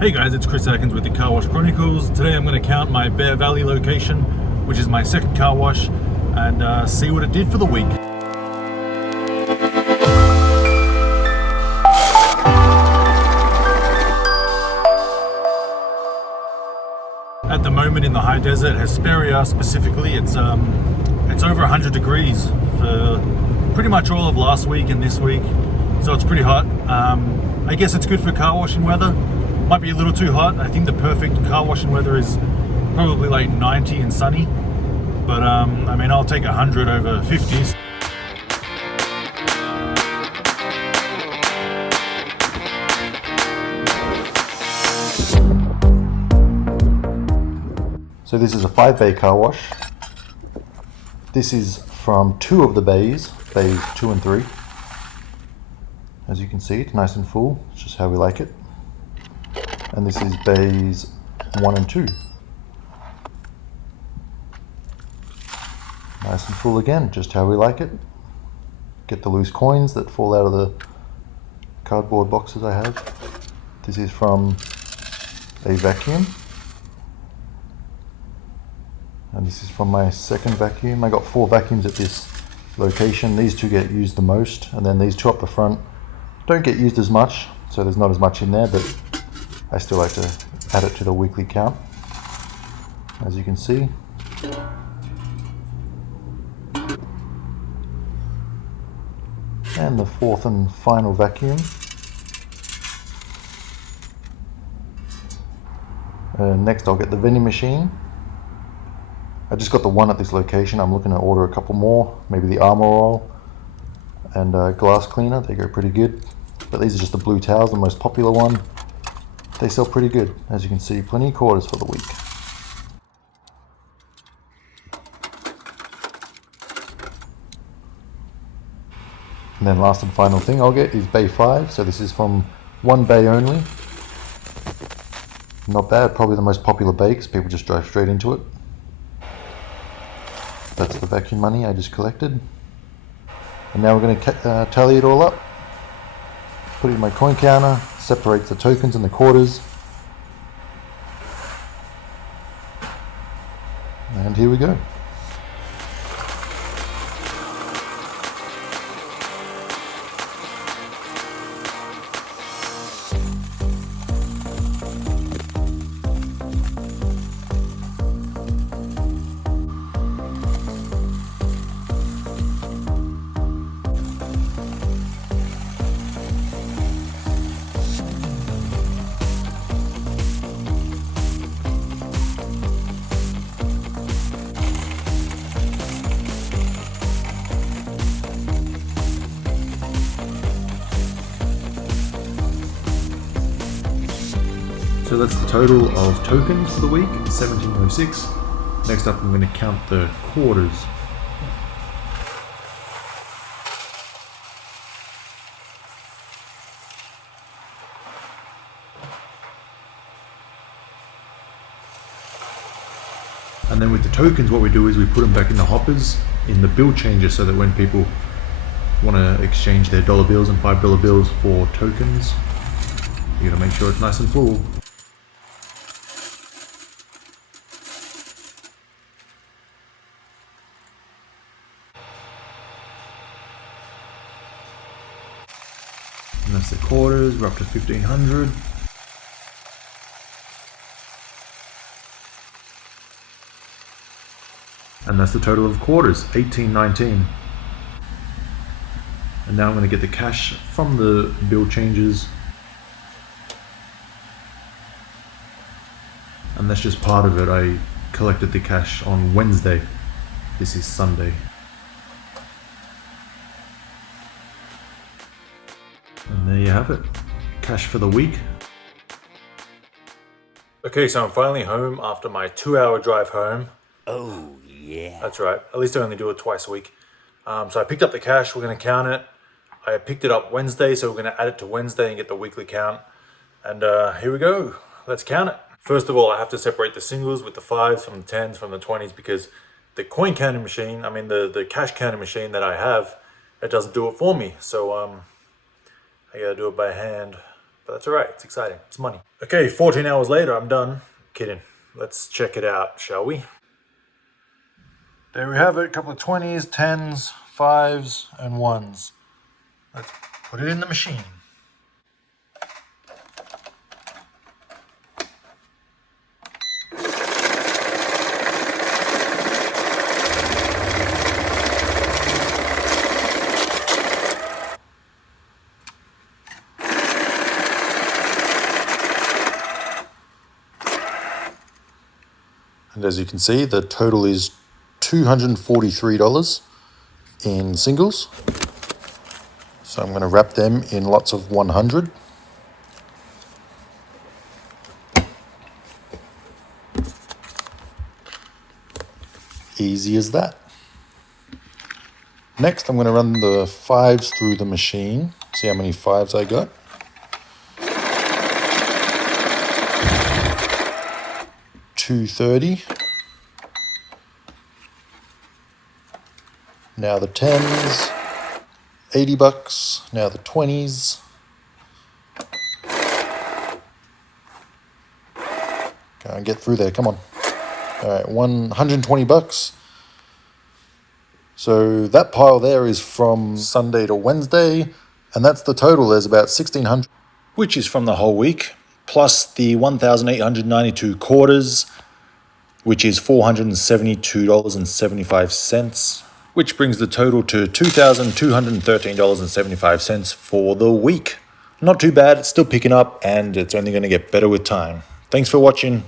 Hey guys, it's Chris Atkins with the Car Wash Chronicles. Today I'm going to count my Bear Valley location, which is my second car wash, and see what it did for the week. At the moment in the high desert, Hesperia specifically, it's over 100 degrees for pretty much all of last week and this week, so it's pretty hot. I guess it's good for car washing weather. Might be a little too hot. I think the perfect car washing weather is probably like 90 and sunny, but I mean, I'll take 100 over 50s. So this is a 5-bay car wash. This is from 2 of the bays 2 and 3. As you can see, it's nice and full. It's just how we like it. And this is bays 1 and 2. Nice and full again, just how we like it. Get the loose coins that fall out of the cardboard boxes I have. This is from a vacuum. And this is from my second vacuum. I got 4 vacuums at this location. These 2 get used the most, and then these 2 up the front don't get used as much, so there's not as much in there, but I still like to add it to the weekly count, as you can see. And the 4th and final vacuum. Next I'll get the vending machine. I just got the 1 at this location. I'm looking to order a couple more, maybe the Armor All and glass cleaner. They go pretty good, but these are just the blue towels, the most popular one. They sell pretty good, as you can see. Plenty of quarters for the week. And then last and final thing I'll get is bay 5. So this is from 1 bay only. Not bad, probably the most popular bay because people just drive straight into it. That's the vacuum money I just collected. And now we're going to tally it all up. Put it in my coin counter, separates the tokens and the quarters. And here we go. So that's the total of tokens for the week, 1706. Next up I'm going to count the quarters. And then with the tokens, what we do is we put them back in the hoppers in the bill changer, so that when people want to exchange their dollar bills and $5 bills for tokens, you got to make sure it's nice and full. And that's the quarters. We're up to 1500. And that's the total of quarters, 1819. And now I'm going to get the cash from the bill changes. And that's just part of it. I collected the cash on Wednesday. This is Sunday. And there you have it. Cash for the week. Okay, so I'm finally home after my 2-hour drive home. Oh, yeah. That's right. At least I only do it twice a week. So I picked up the cash. We're going to count it. I picked it up Wednesday, so we're going to add it to Wednesday and get the weekly count. And here we go. Let's count it. First of all, I have to separate the singles with the 5s from the 10s from the 20s, because the coin counting machine, the cash counting machine that I have, it doesn't do it for me. So I gotta do it by hand. But that's all right. It's exciting. It's money. Okay, 14 hours later, I'm done. Kidding. Let's check it out, shall we? There we have it. A couple of 20s, 10s, 5s, and 1s. Let's put it in the machine. And as you can see, the total is $243 in singles. So I'm going to wrap them in lots of 100. Easy as that. Next, I'm going to run the 5s through the machine. See how many 5s I got. $230. Now the 10s, $80. Now the 20s. Go and get through there, come on. All right, $120. So that pile there is from Sunday to Wednesday, and that's the total. There's about 1,600, which is from the whole week, plus the 1,892 quarters, which is $472.75, which brings the total to $2,213.75 for the week. Not too bad, it's still picking up, and it's only going to get better with time. Thanks for watching.